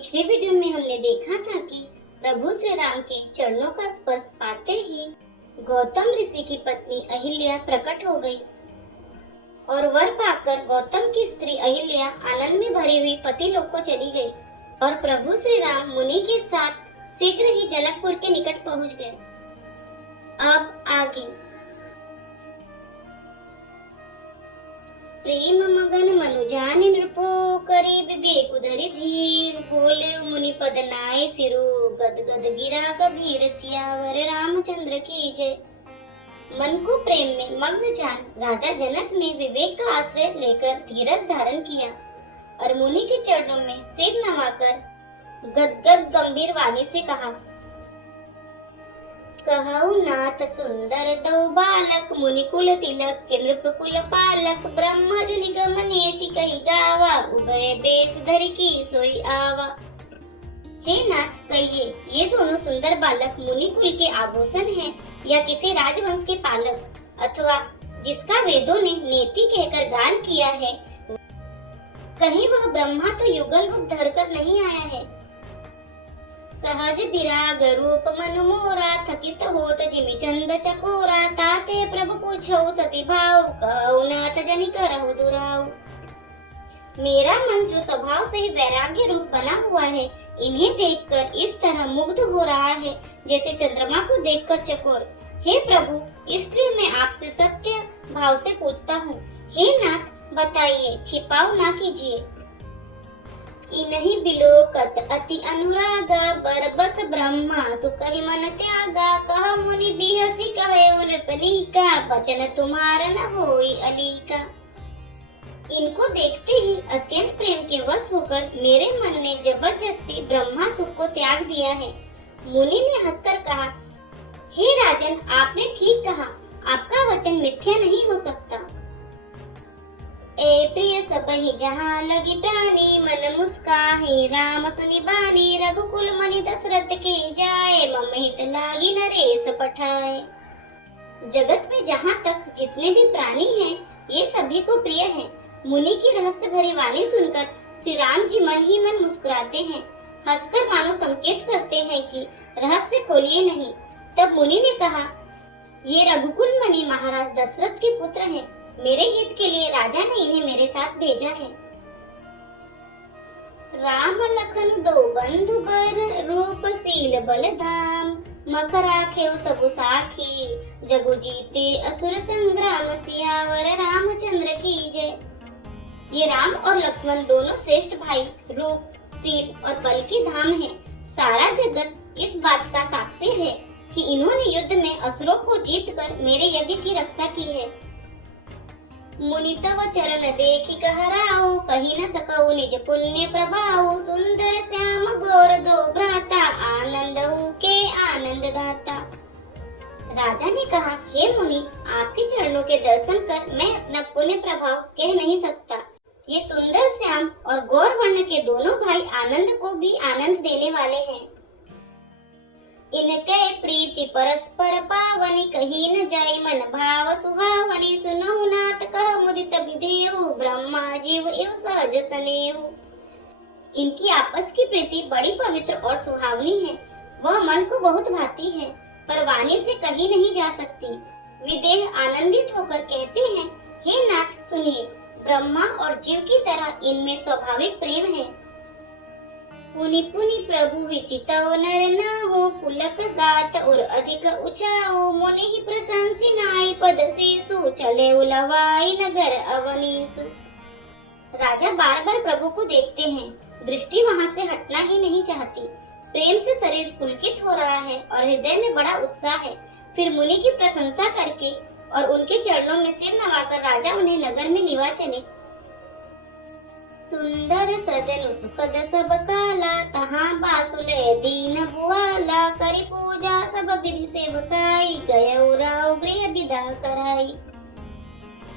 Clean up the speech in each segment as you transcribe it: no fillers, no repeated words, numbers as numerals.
पिछले वीडियो में हमने देखा था कि प्रभु श्री राम के चरणों का स्पर्श पाते ही गौतम ऋषि की पत्नी अहिल्या प्रकट हो गई और वर पाकर गौतम की स्त्री अहिल्या आनंद में भरी हुई पति लोक को चली गई और प्रभु श्री राम मुनि के साथ शीघ्र ही जनकपुर के निकट पहुंच गए। अब आगे प्रेम मगन मनुजानि नृपो करी विवेक उधरि धीर बोले मुनि पद नाय सिरु गद गद गिरा कबीर सियावर रामचंद्र की जय। मन को प्रेम में मग्न जान राजा जनक ने विवेक का आश्रय लेकर धीरज धारण किया और मुनि के चरणों में सिर नवाकर गदगद गंभीर वाणी से कहा, कहु नाथ सुंदर दो बालक मुनि कुल तिलक के नृप कुल पालक ब्रह्म जो निगम नेति कही गावा उभय बेस धरि की सोई आवा। हे नाथ कहिए, ये दोनों सुंदर बालक मुनि कुल के आभूषण हैं या किसी राजवंश के पालक अथवा जिसका वेदों ने नेति कहकर गान किया है, कहीं वह ब्रह्मा तो युगल रूप धरकर नहीं आया है। सहज विराग रूप मनु मोरा थकित होत जिमि चंद चकोरा ताते प्रभु पूछो सती भाव कहु नाथ जनि करहु दुराऊ। मेरा मन जो स्वभाव से ही वैराग्य रूप बना हुआ है, इन्हें देखकर इस तरह मुग्ध हो रहा है जैसे चंद्रमा को देखकर चकोर। हे प्रभु, इसलिए मैं आपसे सत्य भाव से पूछता हूँ, हे नाथ बताइए, छिपाओ ना कीजिए। इनहि बिलोकत अति अनुरागा बरबस ब्रह्मा सुकहि मन त्यागा कह मुनि बिहसी कहे नृपनीका वचन तुम्हारा न होई अलीका। इनको देखते ही अत्यंत प्रेम के वश होकर मेरे मन ने जबरदस्ती ब्रह्मा सुख को त्याग दिया है। मुनि ने हंसकर कहा, हे राजन, आपने ठीक कहा, आपका वचन मिथ्या नहीं हो सकता। ए प्रिय सबहि जहाँ लगी प्राणी मन मुस्काहे राम सुनि बानी रघुकुल मनि दशरथ के जाए मम हित लागी नरेश पठाए। जगत में जहाँ तक जितने भी प्राणी हैं, ये सभी को प्रिय है। मुनि की रहस्य भरी वाणी सुनकर श्री राम जी मन ही मन मुस्कुराते हैं, हंसकर मानो संकेत करते हैं कि रहस्य खोलिए नहीं। तब मुनि ने कहा, ये रघुकुल मनि महाराज दशरथ के पुत्र हैं, मेरे हित के लिए राजा ने इन्हें मेरे साथ भेजा है। राम लखन दो बंधु बर रूप सील बल धाम मख राखेउ सबु साखी जगु जीते असुर संग्राम सियावर रामचंद्र की जय। ये राम और लक्ष्मण दोनों श्रेष्ठ भाई रूप, सील और बल के धाम हैं। सारा जगत इस बात का साक्षी है कि इन्होंने युद्ध में असुरों को जीतकर मेरे यज्ञ की रक्षा की है। मुनि तव चरण देखि कहराऊ कही न सकऊ निज पुण्य प्रभाऊ सुंदर श्याम गौर दो भ्राता आनंद के आनंद दाता। राजा ने कहा, हे मुनि, आपके चरणों के दर्शन कर मैं अपना पुण्य प्रभाव कह नहीं सकता। ये सुंदर श्याम और गौर वर्ण के दोनों भाई आनंद को भी आनंद देने वाले हैं। इनके प्रीति परस्पर पावनी कही न जाय मन भाव सुहावनी सुनहु नाथ कह मुदित विधेयु ब्रह्मा जीव एवं सहज सनेहु। इनकी आपस की प्रीति बड़ी पवित्र और सुहावनी है, वह मन को बहुत भाती है पर वाणी से कही नहीं जा सकती। विदेह आनंदित होकर कहते हैं, हे नाथ सुनिए, ब्रह्मा और जीव की तरह इनमें स्वाभाविक प्रेम है। पुनि पुनि प्रभु विचितव नर नाहु पुलक गात और अधिक उचाओ मुनि ही प्रशंसी नाई पद शीसु चले उलवाई नगर अवनीसु। राजा बार बार प्रभु को देखते हैं, दृष्टि वहां से हटना ही नहीं चाहती। प्रेम से शरीर पुलकित हो रहा है और हृदय में बड़ा उत्साह है। फिर मुनि की प्रशंसा करके और उनके चरणों में सिर नवाकर राजा उन्हें नगर में लिवा चले। सुंदर सदन सुखद सब काला तहाँ बासुले दीन बुआला करी पूजा सब विधि सेवकाई गए उराव गृह विदा कराई।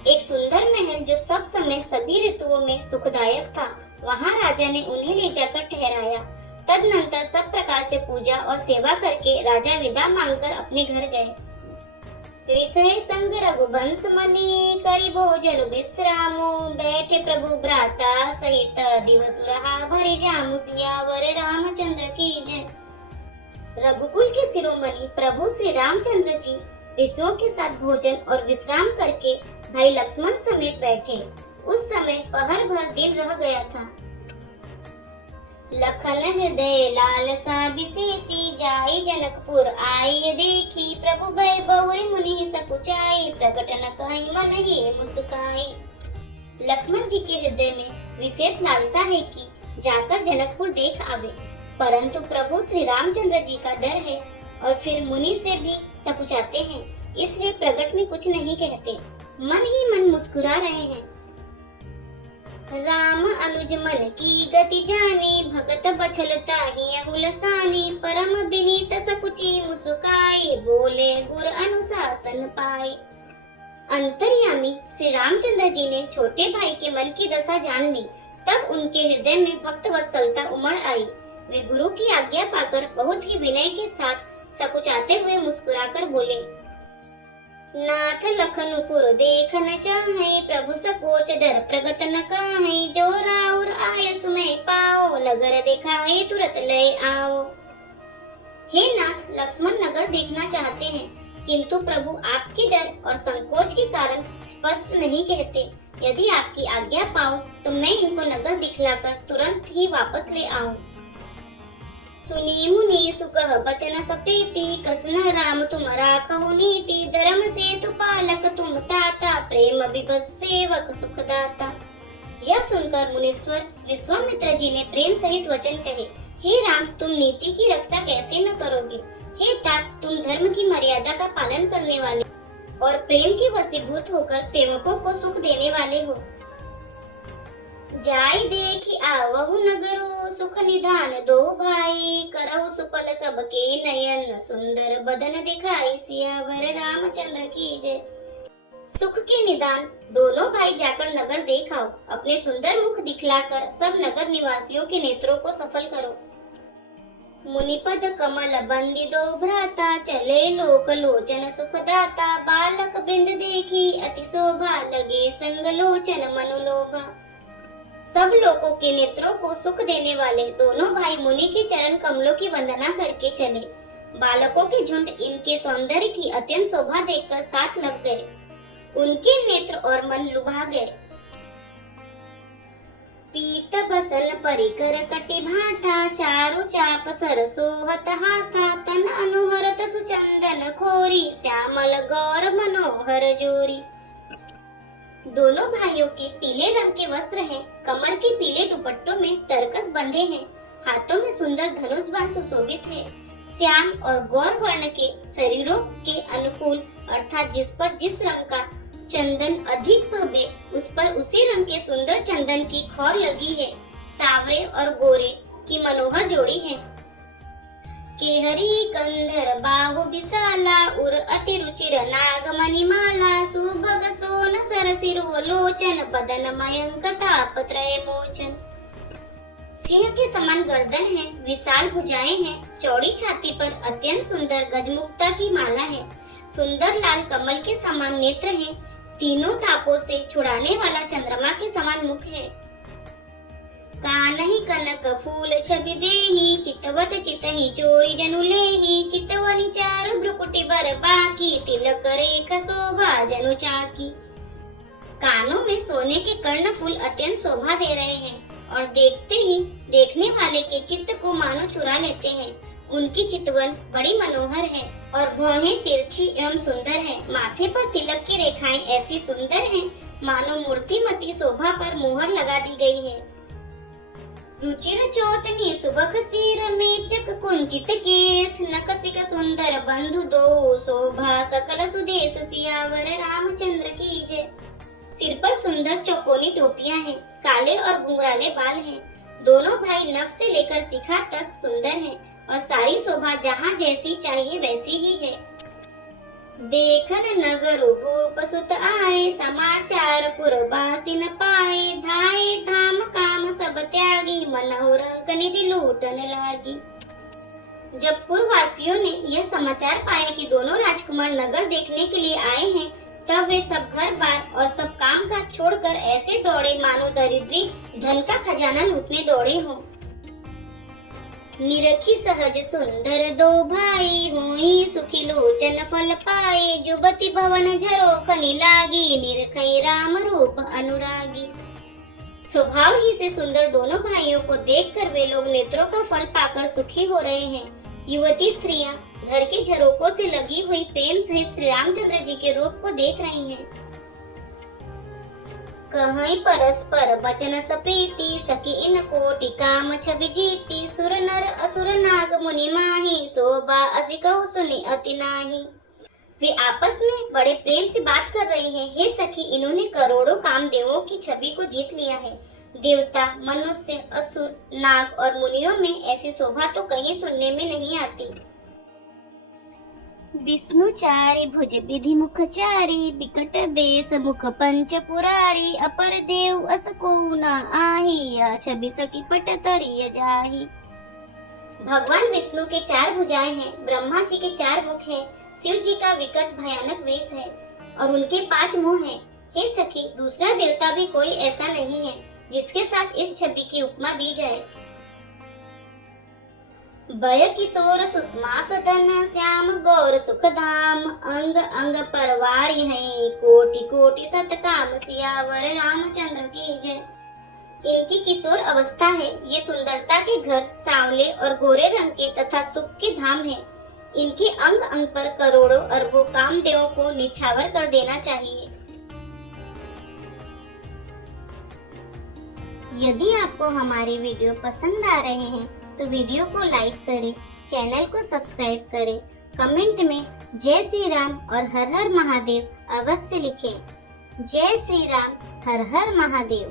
एक सुंदर महल जो सब समय सभी ऋतुओं में सुखदायक था, वहाँ राजा ने उन्हें ले जाकर ठहराया। तदनंतर सब प्रकार से पूजा और सेवा करके राजा विदा मांगकर अपने घर गए। ऋषि संग रघुवंश मनि करि भोजन विश्रामो बैठे प्रभु भ्राता सहित दिवस रहा भरि जामु सियावर रामचंद्र की जय। रघुकुल के शिरोमणि प्रभु श्री रामचंद्र जी ऋषियों के साथ भोजन और विश्राम करके भाई लक्ष्मण समेत बैठे। उस समय पहर भर दिन रह गया था। लखन हृदय लालसा विशेषी जाई जनकपुर आई देखी प्रभु भय बहुरी मुनि सकुचाई प्रकट न कहीं मन ही मुस्काई। लक्ष्मण जी के हृदय में विशेष लालसा है कि जाकर जनकपुर देख आवे, परंतु प्रभु श्री रामचंद्र जी का डर है और फिर मुनि से भी सकुचाते हैं, इसलिए प्रकट में कुछ नहीं कहते, मन ही मन मुस्कुरा रहे हैं। राम अनुज मन की गति जानी भगत बछलता ही अहुलसानी परम विनीत सकुची मुस्काई बोले गुर अनुशासन पाए। अंतर्यामी श्री रामचंद्र जी ने छोटे भाई के मन की दशा जान ली, तब उनके हृदय में भक्त वत्सलता उमड़ आई। वे गुरु की आज्ञा पाकर बहुत ही विनय के साथ सकुचाते हुए मुस्कुराकर बोले, नाथ लखनपुर देख न चाहे प्रभु सकोच डर प्रगट न काहे जो राउर आय सुमय पाओ नगर दिखाए तुरंत ले आओ। हे नाथ, लक्ष्मण नगर देखना चाहते हैं, किंतु प्रभु आपके डर और संकोच के कारण स्पष्ट नहीं कहते। यदि आपकी आज्ञा पाऊं तो मैं इनको नगर दिखलाकर तुरंत ही वापस ले आऊं। सुनी मुनि सुकह बचन सप्रीति कसन राम तुम राखहु नीति धर्म से तु पालक तुम ताता प्रेम विवश सेवक सुखदाता। यह सुनकर मुनीश्वर विश्वामित्र जी ने प्रेम सहित वचन कहे, हे राम, तुम नीति की रक्षा कैसे न करोगे। हे तात, तुम धर्म की मर्यादा का पालन करने वाले और प्रेम के वशीभूत होकर सेवकों को सुख देने वाले हो। जाई देखी आवहु नगरो सुख निधान दो भाई करहु सुफल सबके नयन सुंदर बदन दिखाई सियावर रामचंद्र की जय। सुख के निदान दोनों भाई जाकर नगर देखाओ, अपने सुंदर मुख दिखलाकर सब नगर निवासियों के नेत्रों को सफल करो। मुनिपद कमल बंदी दो भ्राता चले लोक लोचन सुखदाता बालक वृंद देखी अति शोभा लगे संग लोचन मनुलोभा। सब लोगों के नेत्रों को सुख देने वाले दोनों भाई मुनि के चरण कमलों की वंदना करके चले। बालकों के झुंड इनके सौंदर्य की अत्यंत शोभा देखकर साथ लग गए, उनके नेत्र और मन लुभा गए। पीत बसन परिकर कटि भाटा चारु चाप सरसोहत हाथा तन अनुहरत सुचंदन खोरी श्यामल गौर मनोहर जोरी। दोनों भाइयों के पीले रंग के वस्त्र हैं, कमर के पीले दुपट्टों में तरकस बंधे हैं, हाथों में सुंदर धनुष बाण सुशोभित है। श्याम और गौर वर्ण के शरीरों के अनुकूल अर्थात जिस पर जिस रंग का चंदन अधिक भव्य उस पर उसी रंग के सुंदर चंदन की खौर लगी है। सावरे और गोरे की मनोहर जोड़ी है। केहरी कंधर बाहु विशाला उर अति रुचिर नाग मणिमाला सुभग सोन सर सिरो लोचन बदन मयंक ताप त्रय मोचन। सिंह के समान गर्दन है, विशाल भुजाएं हैं, चौड़ी छाती पर अत्यंत सुंदर गजमुक्ता की माला है, सुंदर लाल कमल के समान नेत्र हैं, तीनों तापों से छुड़ाने वाला चंद्रमा के समान मुख है। कानहि कनक फूल छवि देहि चितवत चितहि चोरी जनु लेहि चितवनि चारु भ्रुकुटि बर बाकी तिलक रेख शोभा जनु चाकी। कानों में सोने के कर्ण फूल अत्यंत शोभा दे रहे हैं और देखते ही देखने वाले के चित्त को मानो चुरा लेते हैं। उनकी चितवन बड़ी मनोहर है और भौहें तिरछी एवं सुंदर है। माथे पर तिलक की रेखाएं ऐसी सुंदर हैं मानो मूर्तिमती शोभा पर मोहर लगा दी गई है। रुचिर चोतनी सुबक सिर मेचक कुंचित केस नकसिक सुंदर बंधु दो शोभा सकल सुदेश सियावर रामचंद्र की जय। सिर पर सुंदर चौकोनी टोपियां हैं, काले और घुंघराले बाल हैं। दोनों भाई नख से लेकर शिखा तक सुंदर हैं और सारी शोभा जहाँ जैसी चाहिए वैसी ही है। देखन नगर भूप सुत आए समाचार पुरवासी न पाए धाए धाम काम सब त्यागी मनहु रंक निधि लूटन लागी। जब पुरवासियों ने यह समाचार पाया कि दोनों राजकुमार नगर देखने के लिए आए हैं, तब वे सब घर बार और सब काम काज छोड़कर ऐसे दौड़े मानो दरिद्री धन का खजाना लूटने दौड़े हों। निरखी सहज सुंदर दो भाई, हुई सुखी लोचन फल पाए। जुबती भवन झरोखनी लागी, निरखई राम रूप अनुरागी। स्वभाव ही से सुंदर दोनों भाइयों को देखकर वे लोग नेत्रों का फल पाकर सुखी हो रहे हैं। युवती स्त्रियां घर के झरोकों से लगी हुई प्रेम सहित श्री रामचंद्र जी के रूप को देख रही हैं। कहीं परस्पर बचन सप्रीति, सखी इन कोटि काम छवि जीती। सुर नर असुर नाग मुनि माही, शोभा असि कहु सुनि अति नाही। वे आपस में बड़े प्रेम से बात कर रहे हैं। हे सखी, इन्होंने करोड़ों कामदेवों की छवि को जीत लिया है। देवता, मनुष्य, असुर, नाग और मुनियों में ऐसी शोभा तो कहीं सुनने में नहीं आती। विष्णु चारि भुज विधि मुख चारि, बिकट बेस मुख पंच पुरारी। अपर देव अस को न आही, छवि सखी पट तरिय जाही। भगवान विष्णु के 4 भुजाएं हैं, ब्रह्मा जी के 4 मुख हैं, शिव जी का विकट भयानक वेश है और उनके 5 मुंह हैं। हे सखी, दूसरा देवता भी कोई ऐसा नहीं है जिसके साथ इस छवि की उपमा दी जाए। बय किशोर सुषमा सदन, श्याम गौर सुखधाम। अंग अंग परवारी है, कोटि कोटि सतकाम। सियावर रामचंद्र की जय। इनकी किशोर अवस्था है। ये सुंदरता के घर, सांवले और गोरे रंग के तथा सुख के धाम है। इनके अंग अंग पर करोड़ों अरबों कामदेवों को निछावर कर देना चाहिए। यदि आपको हमारे वीडियो पसंद आ रहे हैं तो वीडियो को लाइक करें, चैनल को सब्सक्राइब करें, कमेंट में जय श्री राम और हर हर महादेव अवश्य लिखें। जय श्री राम, हर हर महादेव।